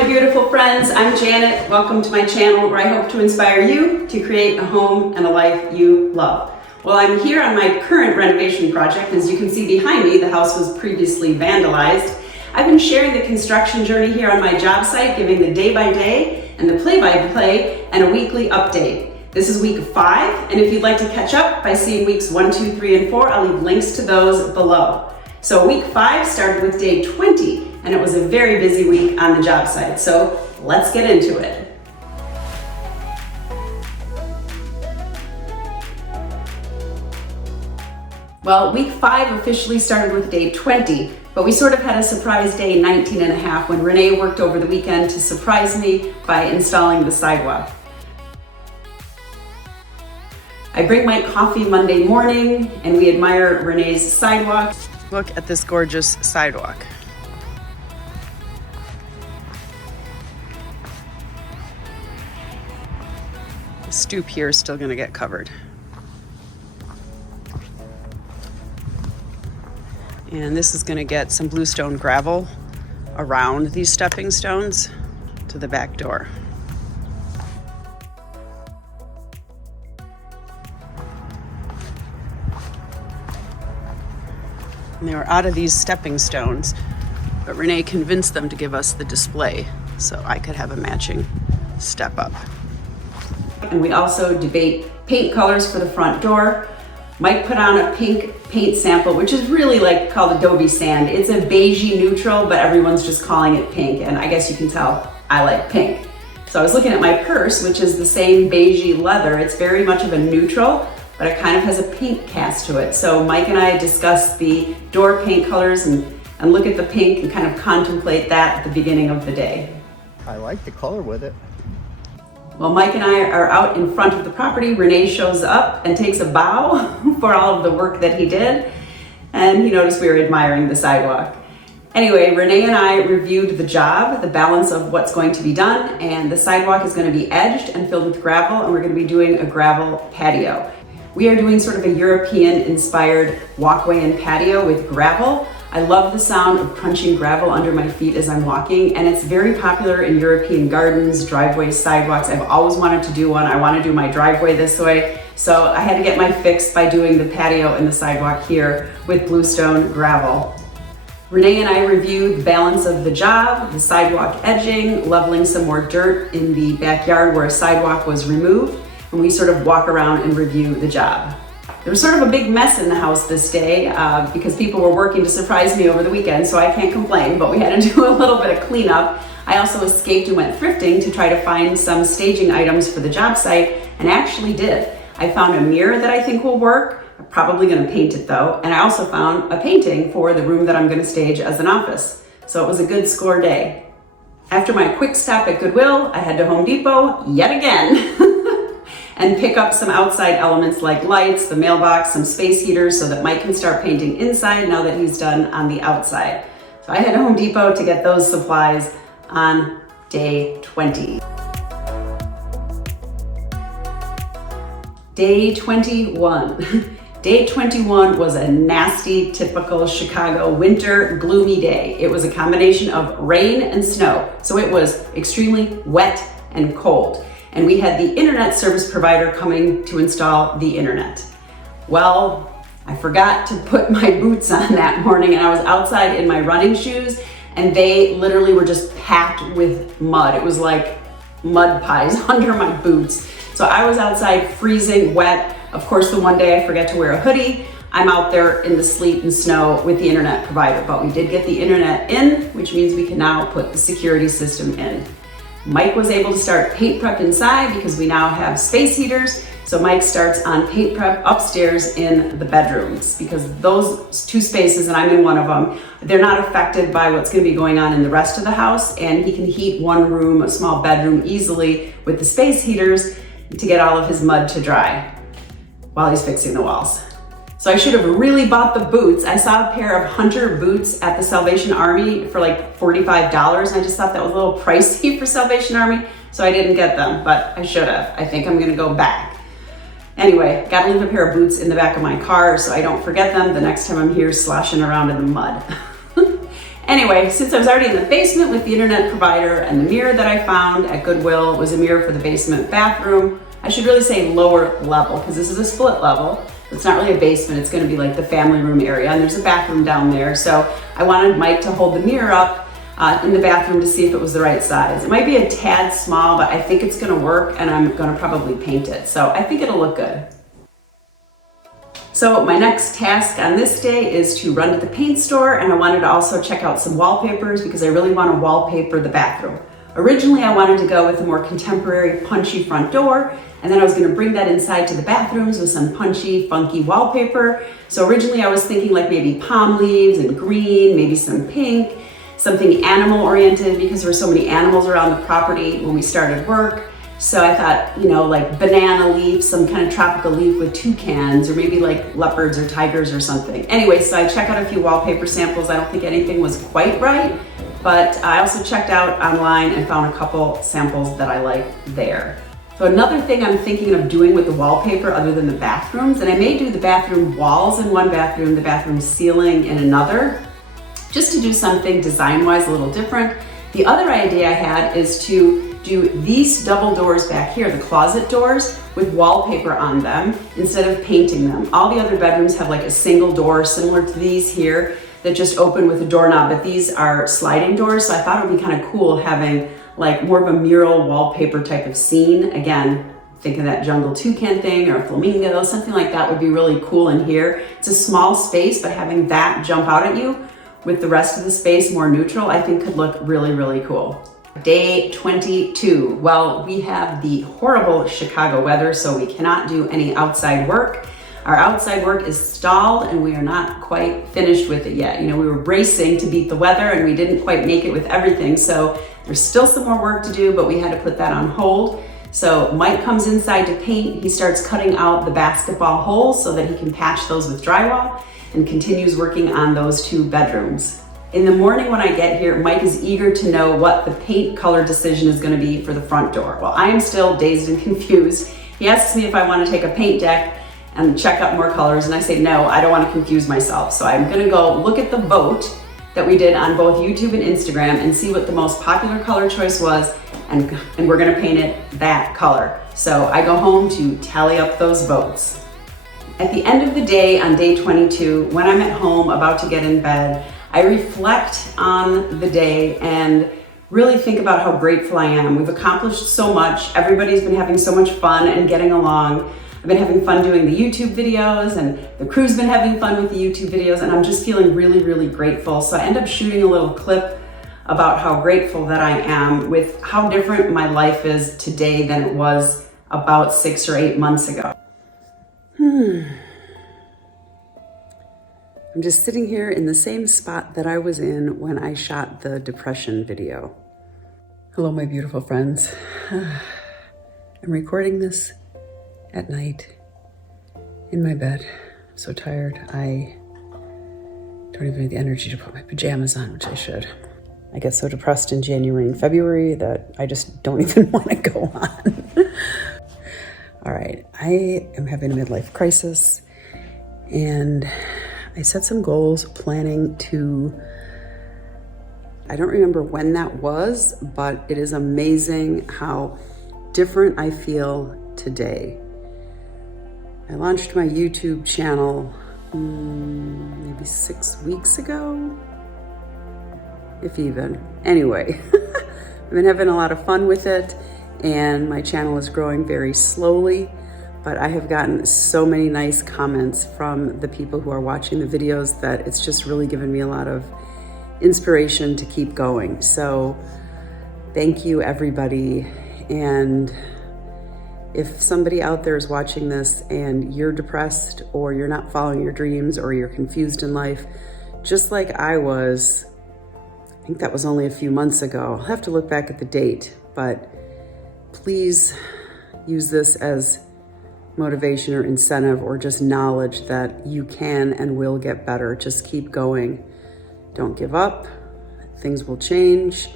my beautiful friends, I'm Janet. Welcome to my channel where I hope to inspire you to create a home and a life you love. Well, I'm here on my current renovation project. As you can see behind me, the house was previously vandalized. I've been sharing the construction journey here on my job site, giving the day-by-day and the play-by-play and a weekly update. This is week 5, and if you'd like to catch up by seeing weeks 1, 2, 3, and 4, I'll leave links to those below. So week 5 started with day 20, and it was a very busy week on the job site. So let's get into it. Well, week 5 officially started with day 20, but we sort of had a surprise day 19 and a half when Renee worked over the weekend to surprise me by installing the sidewalk. I bring my coffee Monday morning and we admire Renee's sidewalk. Look at this gorgeous sidewalk. The stoop here is still gonna get covered. And this is gonna get some bluestone gravel around these stepping stones to the back door. And they were out of these stepping stones, but Renee convinced them to give us the display so I could have a matching step up. And we also debate paint colors for the front door. Mike put on a pink paint sample, which is really like called Adobe Sand. It's a beigey neutral, but everyone's just calling it pink. And I guess you can tell I like pink. So I was looking at my purse, which is the same beigey leather. It's very much of a neutral, but it kind of has a pink cast to it. So Mike and I discussed the door paint colors and look at the pink and kind of contemplate that at the beginning of the day. I like the color with it. Well, Mike and I are out in front of the property. Renee shows up and takes a bow for all of the work that he did. And he noticed we were admiring the sidewalk. Anyway, Renee and I reviewed the job, the balance of what's going to be done, and the sidewalk is going to be edged and filled with gravel, and we're going to be doing a gravel patio. We are doing sort of a European-inspired walkway and patio with gravel. I love the sound of crunching gravel under my feet as I'm walking, and it's very popular in European gardens, driveways, sidewalks. I've always wanted to do one. I want to do my driveway this way, so I had to get my fix by doing the patio and the sidewalk here with bluestone gravel. Renee and I reviewed the balance of the job, the sidewalk edging, leveling some more dirt in the backyard where a sidewalk was removed, and we sort of walk around and review the job. There was sort of a big mess in the house this day because people were working to surprise me over the weekend, so I can't complain, but we had to do a little bit of cleanup. I also escaped and went thrifting to try to find some staging items for the job site, and actually did. I found a mirror that I think will work. I'm probably gonna paint it though, and I also found a painting for the room that I'm gonna stage as an office. So it was a good score day. After my quick stop at Goodwill, I head to Home Depot yet again. And pick up some outside elements like lights, the mailbox, some space heaters so that Mike can start painting inside now that he's done on the outside. So I head to Home Depot to get those supplies on day 20. Day 21. Day 21 was a nasty, typical Chicago winter, gloomy day. It was a combination of rain and snow, so it was extremely wet and cold. And we had the internet service provider coming to install the internet. Well, I forgot to put my boots on that morning, and I was outside in my running shoes, and they literally were just packed with mud. It was like mud pies under my boots. So I was outside freezing wet. Of course, the one day I forget to wear a hoodie, I'm out there in the sleet and snow with the internet provider, but we did get the internet in, which means we can now put the security system in. Mike was able to start paint prep inside because we now have space heaters. So Mike starts on paint prep upstairs in the bedrooms because those 2 spaces, and I'm in one of them, they're not affected by what's going to be going on in the rest of the house. And he can heat one room, a small bedroom, easily with the space heaters to get all of his mud to dry while he's fixing the walls. So I should have really bought the boots. I saw a pair of hunter boots at the Salvation Army for like $45. I just thought that was a little pricey for Salvation Army, so I didn't get them, but I should have. I think I'm gonna go back. Anyway, gotta leave a pair of boots in the back of my car so I don't forget them the next time I'm here sloshing around in the mud. Anyway, since I was already in the basement with the internet provider and the mirror that I found at Goodwill was a mirror for the basement bathroom, I should really say lower level because this is a split level. It's not really a basement, it's gonna be like the family room area, and there's a bathroom down there. So I wanted Mike to hold the mirror up in the bathroom to see if it was the right size. It might be a tad small, but I think it's gonna work, and I'm gonna probably paint it. So I think it'll look good. So my next task on this day is to run to the paint store, and I wanted to also check out some wallpapers because I really want to wallpaper the bathroom. Originally, I wanted to go with a more contemporary, punchy front door, and then I was going to bring that inside to the bathrooms with some punchy, funky wallpaper. So originally I was thinking like maybe palm leaves and green, maybe some pink, something animal oriented because there were so many animals around the property when we started work. So I thought, you know, like banana leaf, some kind of tropical leaf with toucans, or maybe like leopards or tigers or something. Anyway, so I checked out a few wallpaper samples. I don't think anything was quite right, but I also checked out online and found a couple samples that I like there. So another thing I'm thinking of doing with the wallpaper other than the bathrooms, and I may do the bathroom walls in one bathroom, the bathroom ceiling in another, just to do something design-wise a little different. The other idea I had is to do these double doors back here, the closet doors, with wallpaper on them instead of painting them. All the other bedrooms have like a single door similar to these here that just open with a doorknob, but these are sliding doors, so I thought it would be kind of cool having like more of a mural wallpaper type of scene. Again, think of that jungle toucan thing or a flamingo, something like that would be really cool in here. It's a small space, but having that jump out at you with the rest of the space more neutral, I think could look really, really cool. Day 22. Well, we have the horrible Chicago weather, so we cannot do any outside work. Our outside work is stalled and we are not quite finished with it yet. You know, we were racing to beat the weather and we didn't quite make it with everything. So there's still some more work to do, but we had to put that on hold. So Mike comes inside to paint. He starts cutting out the basketball holes so that he can patch those with drywall and continues working on those two bedrooms. In the morning when I get here, Mike is eager to know what the paint color decision is going to be for the front door. Well, I am still dazed and confused. He asks me if I want to take a paint deck and check out more colors, and I say no, I don't want to confuse myself. So I'm going to go look at the vote that we did on both YouTube and Instagram and see what the most popular color choice was, and we're going to paint it that color. So I go home to tally up those votes. At the end of the day on day 22, when I'm at home about to get in bed, I reflect on the day and really think about how grateful I am. We've accomplished so much. Everybody's been having so much fun and getting along. I've been having fun doing the YouTube videos, and the crew's been having fun with the YouTube videos, and I'm just feeling really, really grateful. So I end up shooting a little clip about how grateful that I am with how different my life is today than it was about 6 or 8 months ago. I'm just sitting here in the same spot that I was in when I shot the depression video. Hello, my beautiful friends. I'm recording this at night in my bed. I'm so tired. I don't even have the energy to put my pajamas on, which I should. I get so depressed in January and February that I just don't even want to go on. All right, I am having a midlife crisis, and I set some goals planning to, I don't remember when that was, but it is amazing how different I feel today. I launched my YouTube channel maybe 6 weeks ago, if even. Anyway, I've been having a lot of fun with it, and my channel is growing very slowly, but I have gotten so many nice comments from the people who are watching the videos that it's just really given me a lot of inspiration to keep going. So thank you, everybody. And if somebody out there is watching this and you're depressed, or you're not following your dreams, or you're confused in life, just like I was, I think that was only a few months ago. I'll have to look back at the date, but please use this as motivation or incentive, or just knowledge that you can and will get better. Just keep going. Don't give up. Things will change,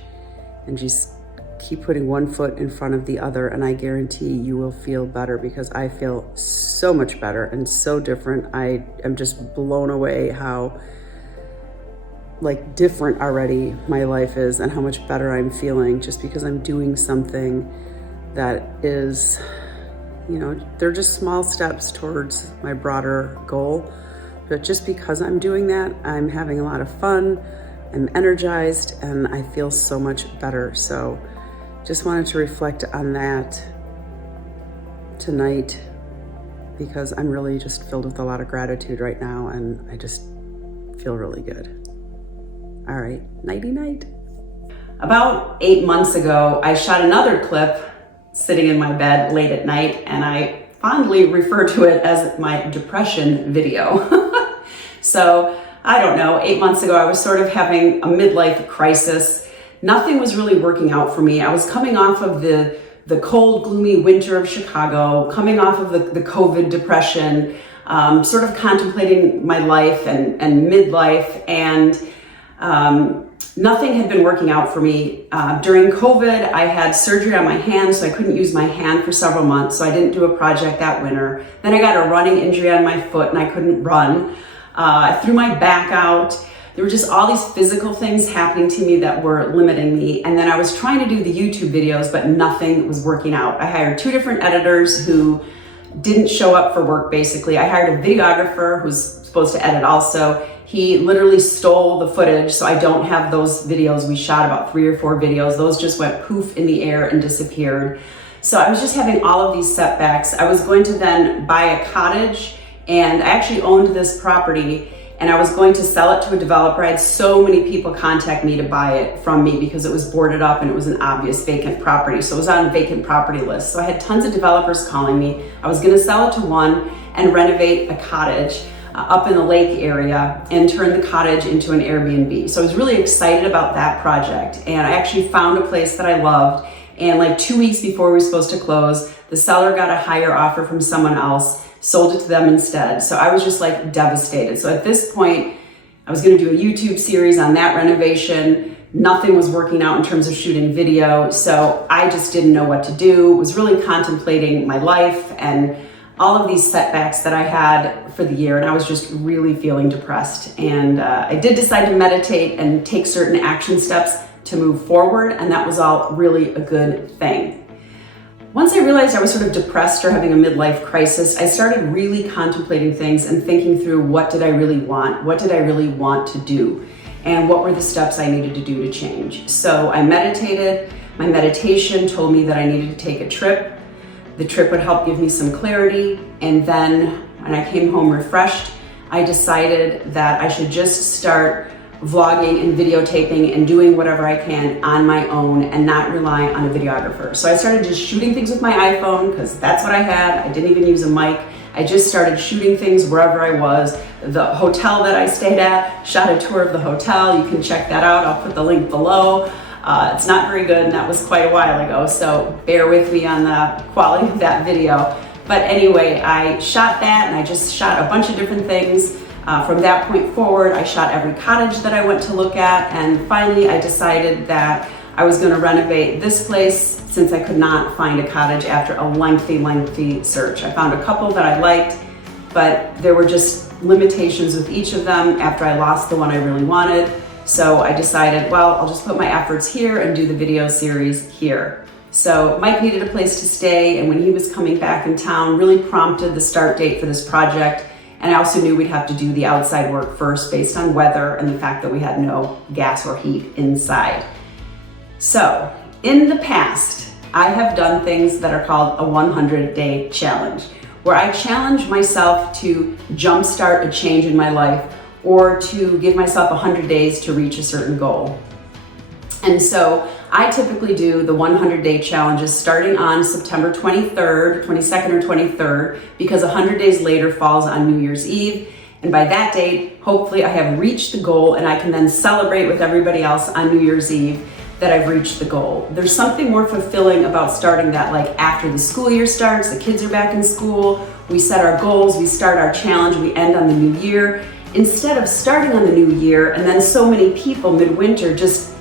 and just keep putting one foot in front of the other, and I guarantee you will feel better, because I feel so much better and so different. I am just blown away how like different already my life is and how much better I'm feeling just because I'm doing something that is, you know, they're just small steps towards my broader goal. But just because I'm doing that, I'm having a lot of fun, I'm energized, and I feel so much better. So just wanted to reflect on that tonight because I'm really just filled with a lot of gratitude right now, and I just feel really good. All right, nighty night. About 8 months ago, I shot another clip sitting in my bed late at night, and I fondly refer to it as my depression video. So I don't know, 8 months ago, I was sort of having a midlife crisis. Nothing was really working out for me. I was coming off of the cold, gloomy winter of Chicago, coming off of the COVID depression, sort of contemplating my life and midlife, and nothing had been working out for me. During COVID, I had surgery on my hand, so I couldn't use my hand for several months, so I didn't do a project that winter. Then I got a running injury on my foot and I couldn't run. I threw my back out. There were just all these physical things happening to me that were limiting me. And then I was trying to do the YouTube videos, but nothing was working out. I hired 2 different editors who didn't show up for work, basically. I hired a videographer who's supposed to edit also. He literally stole the footage, so I don't have those videos. We shot about 3 or 4 videos. Those just went poof in the air and disappeared. So I was just having all of these setbacks. I was going to then buy a cottage, and I actually owned this property, and I was going to sell it to a developer. I had so many people contact me to buy it from me because it was boarded up and it was an obvious vacant property. So it was on a vacant property list. So I had tons of developers calling me. I was gonna sell it to one and renovate a cottage up in the lake area and turn the cottage into an Airbnb. So I was really excited about that project. And I actually found a place that I loved. And like 2 weeks before we were supposed to close, the seller got a higher offer from someone else, sold it to them instead. So I was just like devastated. So at this point, I was gonna do a YouTube series on that renovation. Nothing was working out in terms of shooting video. So I just didn't know what to do. Was really contemplating my life and all of these setbacks that I had for the year. And I was just really feeling depressed. And I did decide to meditate and take certain action steps to move forward. And that was all really a good thing. Once I realized I was sort of depressed or having a midlife crisis, I started really contemplating things and thinking through what did I really want? What did I really want to do? And what were the steps I needed to do to change? So I meditated. My meditation told me that I needed to take a trip. The trip would help give me some clarity. And then when I came home refreshed, I decided that I should just start vlogging and videotaping and doing whatever I can on my own and not rely on a videographer. So I started just shooting things with my iPhone because that's what I had. I didn't even use a mic. I just started shooting things wherever I was. The hotel that I stayed at, shot a tour of the hotel. You can check that out. I'll put the link below. It's not very good, and that was quite a while ago, so bear with me on the quality of that video. But anyway, I shot that, and I just shot a bunch of different things. From that point forward, I shot every cottage that I went to look at, and finally I decided that I was gonna renovate this place since I could not find a cottage after a lengthy search. I found a couple that I liked, but there were just limitations with each of them after I lost the one I really wanted. So I decided, well, I'll just put my efforts here and do the video series here. So Mike needed a place to stay, and when he was coming back in town, really prompted the start date for this project. And I also knew we'd have to do the outside work first based on weather and the fact that we had no gas or heat inside. So in the past, I have done things that are called a 100-day challenge, where I challenge myself to jumpstart a change in my life or to give myself 100 days to reach a certain goal. And so I typically do the 100-day challenges starting on September 23rd, 22nd or 23rd, because 100 days later falls on New Year's Eve. And by that date, hopefully I have reached the goal and I can then celebrate with everybody else on New Year's Eve that I've reached the goal. There's something more fulfilling about starting that, like after the school year starts, the kids are back in school, we set our goals, we start our challenge, we end on the new year. Instead of starting on the new year and then so many people midwinter just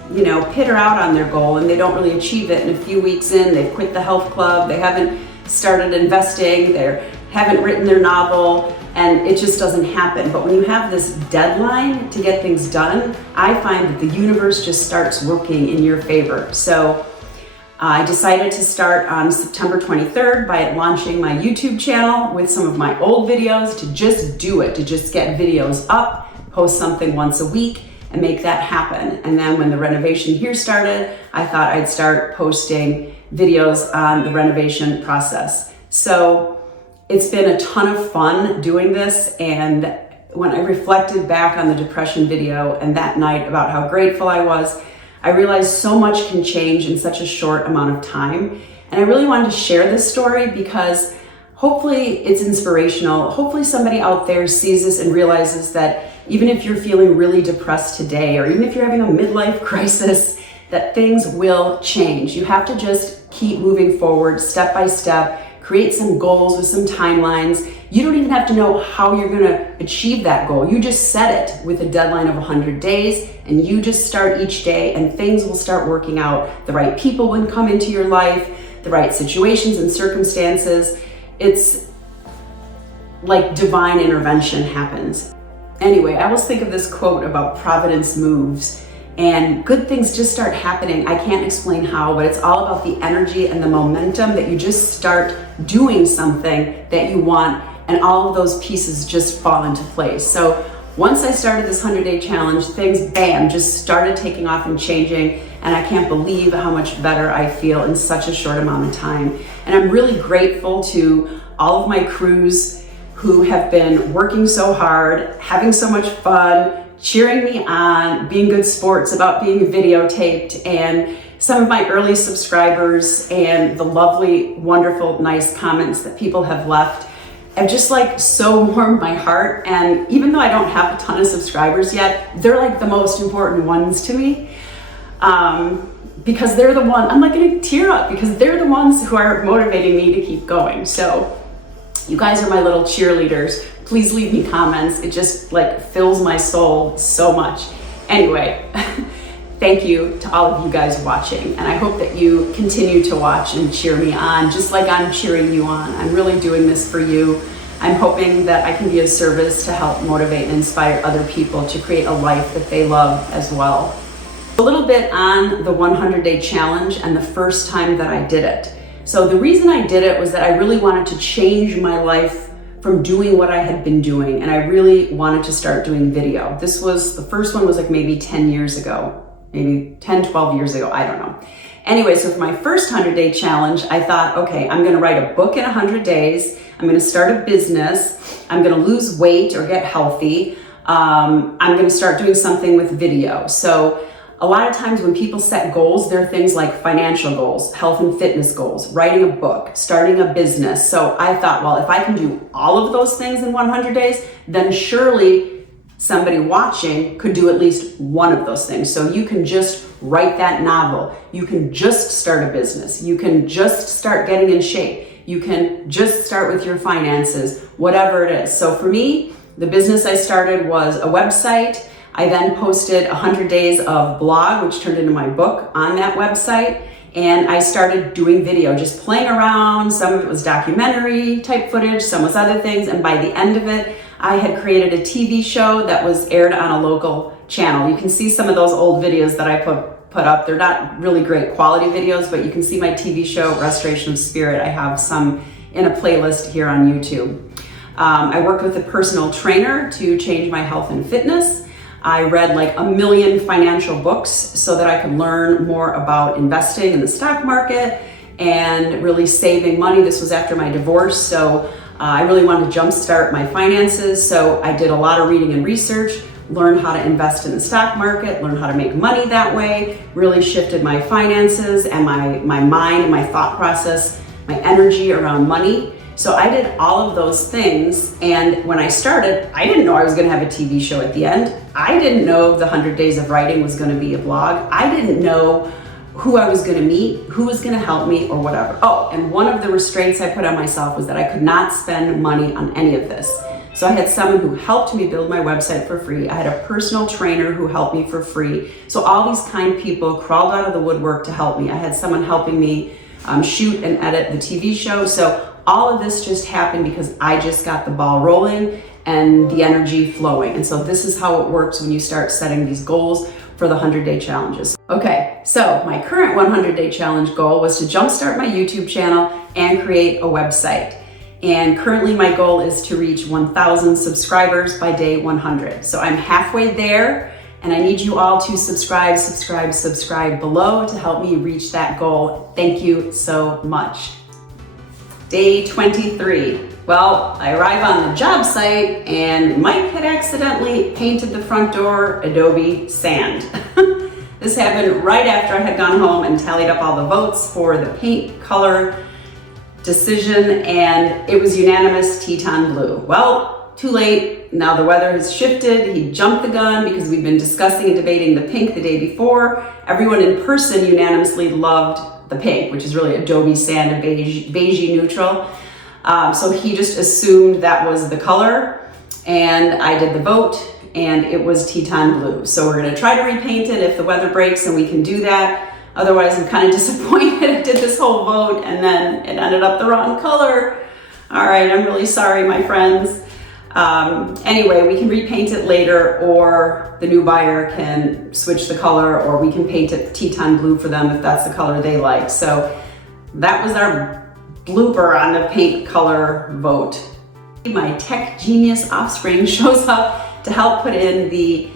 pitter out on their goal and they don't really achieve it. And a few weeks in, they've quit the health club, they haven't started investing, they haven't written their novel, and it just doesn't happen. But when you have this deadline to get things done, I find that the universe just starts working in your favor. So I decided to start on September 23rd by launching my YouTube channel with some of my old videos, to just do it, to just get videos up, post something once a week, and make that happen. And then when the renovation here started, I thought I'd start posting videos on the renovation process. So it's been a ton of fun doing this, and when I reflected back on the depression video and that night about how grateful I was, I realized so much can change in such a short amount of time. And I really wanted to share this story because hopefully it's inspirational. Hopefully somebody out there sees this and realizes that even if you're feeling really depressed today, or even if you're having a midlife crisis, that things will change. You have to just keep moving forward step by step, create some goals with some timelines. You don't even have to know how you're gonna achieve that goal. You just set it with a deadline of 100 days, and you just start each day, and things will start working out. The right people will come into your life, the right situations and circumstances. It's like divine intervention happens. Anyway, I always think of this quote about Providence moves, and good things just start happening. I can't explain how, but it's all about the energy and the momentum that you just start doing something that you want, and all of those pieces just fall into place. So once I started this 100-day challenge, things, bam, just started taking off and changing, and I can't believe how much better I feel in such a short amount of time. And I'm really grateful to all of my crews who have been working so hard, having so much fun, cheering me on, being good sports about being videotaped, and some of my early subscribers and the lovely, wonderful, nice comments that people have left have just like so warmed my heart. And even though I don't have a ton of subscribers yet, they're like the most important ones to me, because they're the one, I'm like gonna tear up because they're the ones who are motivating me to keep going. So you guys are my little cheerleaders. Please leave me comments. It just like fills my soul so much. Anyway, thank you to all of you guys watching, and I hope that you continue to watch and cheer me on, just like I'm cheering you on. I'm really doing this for you. I'm hoping that I can be of service to help motivate and inspire other people to create a life that they love as well. A little bit on the 100-day challenge and the first time that I did it. So the reason I did it was that I really wanted to change my life from doing what I had been doing, and I really wanted to start doing video. This was, the first one was like maybe 10 years ago, maybe 10, 12 years ago, I don't know. Anyway, so for my first 100-day challenge, I thought, okay, I'm gonna write a book in 100 days, I'm gonna start a business, I'm gonna lose weight or get healthy, I'm gonna start doing something with video. So a lot of times when people set goals, there are things like financial goals, health and fitness goals, writing a book, starting a business. So I thought, well, if I can do all of those things in 100 days, then surely somebody watching could do at least one of those things. So you can just write that novel. You can just start a business. You can just start getting in shape. You can just start with your finances, whatever it is. So for me, the business I started was a website. I then posted 100 days of blog, which turned into my book on that website. And I started doing video, just playing around. Some of it was documentary type footage, some was other things. And by the end of it, I had created a TV show that was aired on a local channel. You can see some of those old videos that I put up. They're not really great quality videos, but you can see my TV show, Restoration of Spirit. I have some in a playlist here on YouTube. I worked with a personal trainer to change my health and fitness. I read like 1 million financial books so that I could learn more about investing in the stock market and really saving money. This was after my divorce, so I really wanted to jumpstart my finances. So I did a lot of reading and research, learned how to invest in the stock market, learned how to make money that way, really shifted my finances and my mind and my thought process, my energy around money. So I did all of those things, and when I started, I didn't know I was gonna have a TV show at the end. I didn't know the 100 Days of Writing was gonna be a blog. I didn't know who I was gonna meet, who was gonna help me, or whatever. Oh, and one of the restraints I put on myself was that I could not spend money on any of this. So I had someone who helped me build my website for free. I had a personal trainer who helped me for free. So all these kind people crawled out of the woodwork to help me. I had someone helping me shoot and edit the TV show. So all of this just happened because I just got the ball rolling and the energy flowing. And so this is how it works when you start setting these goals for the 100-day challenges. Okay, so my current 100-day challenge goal was to jumpstart my YouTube channel and create a website. And currently my goal is to reach 1,000 subscribers by day 100. So I'm halfway there, and I need you all to subscribe below to help me reach that goal. Thank you so much. Day 23. Well, I arrive on the job site and Mike had accidentally painted the front door Adobe Sand. This happened right after I had gone home and tallied up all the votes for the paint color decision, and it was unanimous Teton Blue. Well, too late. Now the weather has shifted. He jumped the gun because we'd been discussing and debating the pink the day before. Everyone in person unanimously loved the pink, which is really Adobe Sand, a beigey neutral. So he just assumed that was the color, and I did the vote, and it was Teton Blue. So we're gonna try to repaint it if the weather breaks and we can do that. Otherwise, I'm kind of disappointed I did this whole vote and then it ended up the wrong color. All right, I'm really sorry, my friends. Anyway, we can repaint it later, or the new buyer can switch the color, or we can paint it Teton Blue for them if that's the color they like. So that was our blooper on the paint color vote. My tech genius offspring shows up to help put in the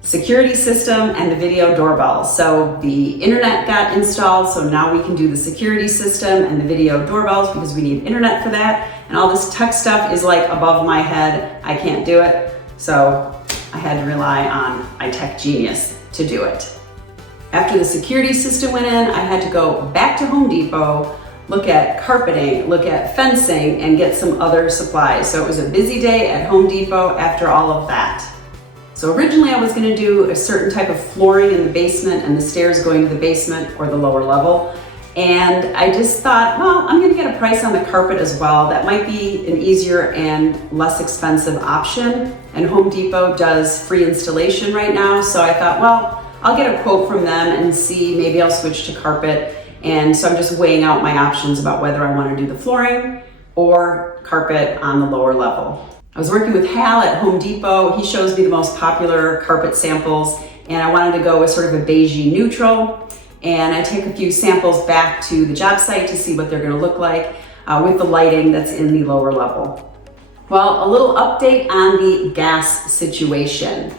security system and the video doorbell. So the internet got installed, so now we can do the security system and the video doorbells because we need internet for that. And all this tech stuff is like above my head. I can't do it. So I had to rely on my tech genius to do it. After the security system went in, I had to go back to Home Depot, look at carpeting, look at fencing, and get some other supplies. So it was a busy day at Home Depot after all of that. So originally I was gonna do a certain type of flooring in the basement and the stairs going to the basement or the lower level. And I just thought, well, I'm gonna get a price on the carpet as well. That might be an easier and less expensive option. And Home Depot does free installation right now. So I thought, well, I'll get a quote from them and see, maybe I'll switch to carpet. And so I'm just weighing out my options about whether I wanna do the flooring or carpet on the lower level. I was working with Hal at Home Depot. He shows me the most popular carpet samples, and I wanted to go with sort of a beigey neutral. And I take a few samples back to the job site to see what they're gonna look like with the lighting that's in the lower level. Well, a little update on the gas situation.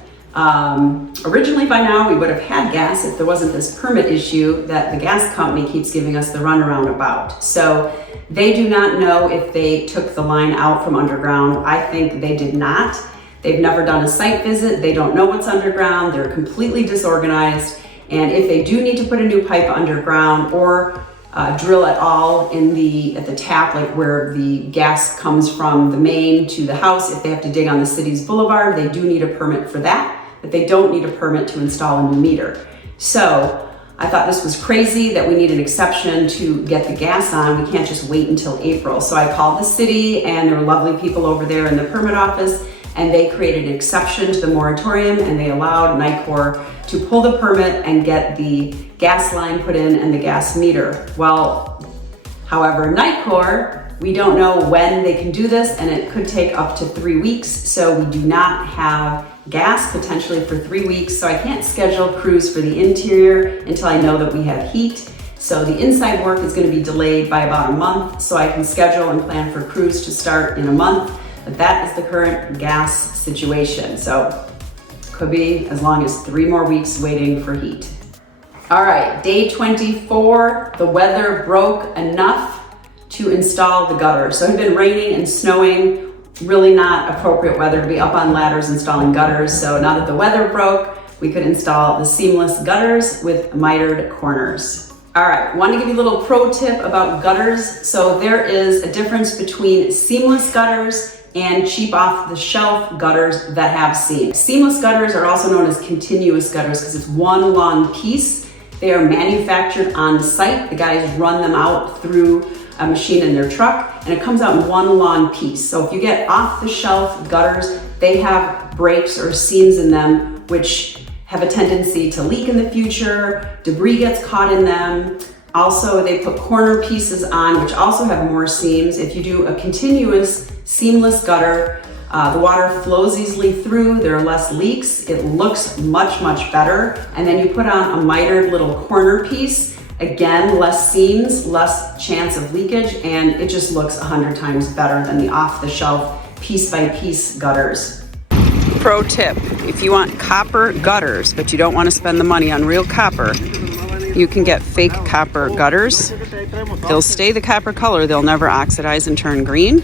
Originally by now we would have had gas if there wasn't this permit issue that the gas company keeps giving us the runaround about. So they do not know if they took the line out from underground. I think they did not. They've never done a site visit. They don't know what's underground. They're completely disorganized. And if they do need to put a new pipe underground or drill at all at the tap, like where the gas comes from the main to the house, if they have to dig on the city's boulevard, they do need a permit for that, but they don't need a permit to install a new meter. So I thought this was crazy that we need an exception to get the gas on. We can't just wait until April. So I called the city, and there were lovely people over there in the permit office, and they created an exception to the moratorium, and they allowed NICOR to pull the permit and get the gas line put in and the gas meter. Well, however, NICOR, we don't know when they can do this, and it could take up to 3 weeks. So we do not have gas potentially for 3 weeks. So I can't schedule crews for the interior until I know that we have heat. So the inside work is going to be delayed by about a month, so I can schedule and plan for crews to start in a month. But that is the current gas situation. So could be as long as 3 more weeks waiting for heat. All right, day 24, the weather broke enough to install the gutter. So it had been raining and snowing, really not appropriate weather to be up on ladders installing gutters. So now that the weather broke, we could install the seamless gutters with mitered corners. All right, want to give you a little pro tip about gutters. So there is a difference between seamless gutters and cheap off-the-shelf gutters that have seams. Seamless gutters are also known as continuous gutters because it's one long piece. They are manufactured on site. The guys run them out through a machine in their truck, and it comes out in one long piece. So if you get off-the-shelf gutters, they have breaks or seams in them which have a tendency to leak in the future. Debris gets caught in them. Also, they put corner pieces on, which also have more seams. If you do a continuous seamless gutter, the water flows easily through, there are less leaks, it looks much, much better. And then you put on a mitered little corner piece, again, less seams, less chance of leakage, and it just looks 100 times better than the off-the-shelf piece-by-piece gutters. Pro tip, if you want copper gutters, but you don't want to spend the money on real copper, you can get fake copper gutters. They'll stay the copper color, they'll never oxidize and turn green.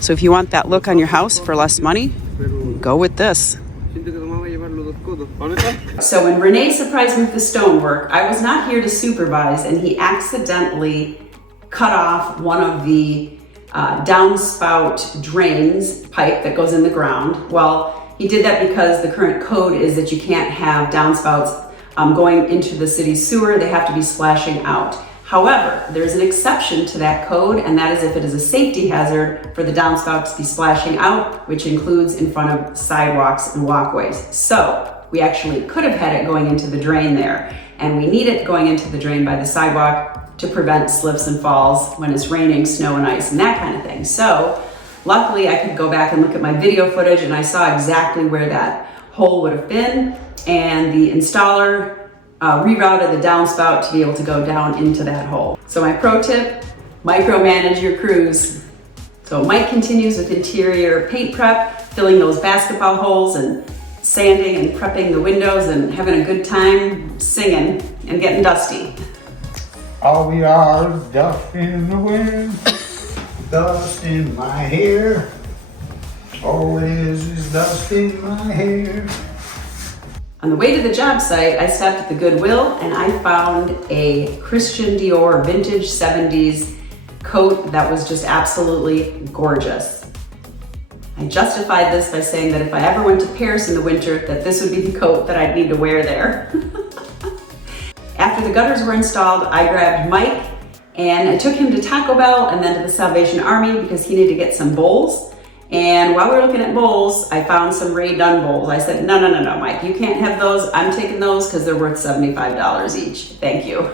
So if you want that look on your house for less money, go with this. So when Rene surprised me with the stonework, I was not here to supervise, and he accidentally cut off one of the downspout drains pipe that goes in the ground. Well, he did that because the current code is that you can't have downspouts going into the city's sewer. They have to be splashing out. However, there's an exception to that code, and that is if it is a safety hazard for the downspout to be splashing out, which includes in front of sidewalks and walkways. So we actually could have had it going into the drain there, and we need it going into the drain by the sidewalk to prevent slips and falls when it's raining, snow and ice and that kind of thing. So luckily I could go back and look at my video footage, and I saw exactly where that hole would have been, and the installer rerouted the downspout to be able to go down into that hole. So my pro tip, micromanage your crews. So Mike continues with interior paint prep, filling those basketball holes and sanding and prepping the windows and having a good time singing and getting dusty. All we are is dust in the wind, dust in my hair. All it is dust in my hair. On the way to the job site, I stopped at the Goodwill and I found a Christian Dior vintage 70s coat that was just absolutely gorgeous. I justified this by saying that if I ever went to Paris in the winter, that this would be the coat that I'd need to wear there. After the gutters were installed, I grabbed Mike and I took him to Taco Bell and then to the Salvation Army because he needed to get some bowls. And while we were looking at bowls, I found some Ray Dunn bowls. I said, no, Mike, you can't have those. I'm taking those because they're worth $75 each. Thank you.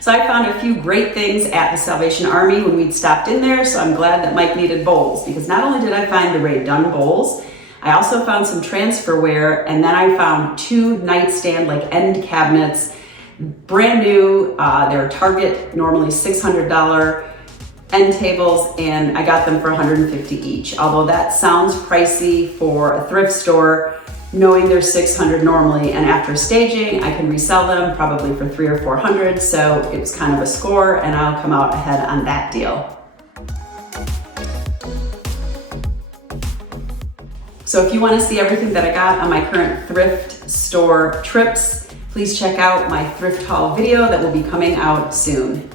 So I found a few great things at the Salvation Army when we'd stopped in there. So I'm glad that Mike needed bowls, because not only did I find the Ray Dunn bowls, I also found some transferware, and then I found 2 nightstand, like end cabinets, brand new. They're Target, normally $600 end tables, and I got them for $150 each. Although that sounds pricey for a thrift store, knowing they're $600 normally, and after staging, I can resell them probably for $300 or $400. So it was kind of a score, and I'll come out ahead on that deal. So if you want to see everything that I got on my current thrift store trips, please check out my thrift haul video that will be coming out soon.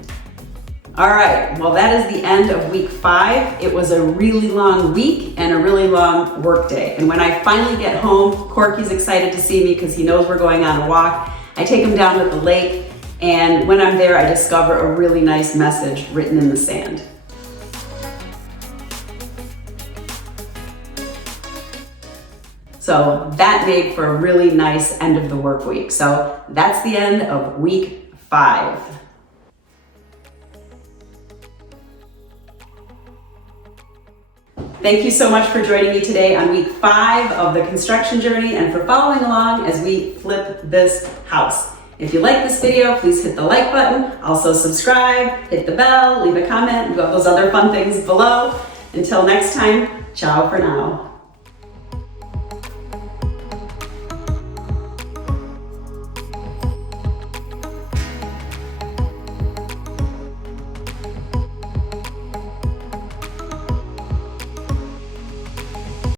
All right, well, that is the end of week 5. It was a really long week and a really long work day. And when I finally get home, Corky's excited to see me because he knows we're going on a walk. I take him down to the lake, and when I'm there, I discover a really nice message written in the sand. So that made for a really nice end of the work week. So that's the end of week 5. Thank you so much for joining me today on week 5 of the construction journey and for following along as we flip this house. If you like this video, please hit the like button. Also subscribe, hit the bell, leave a comment, and do all those other fun things below. Until next time, ciao for now.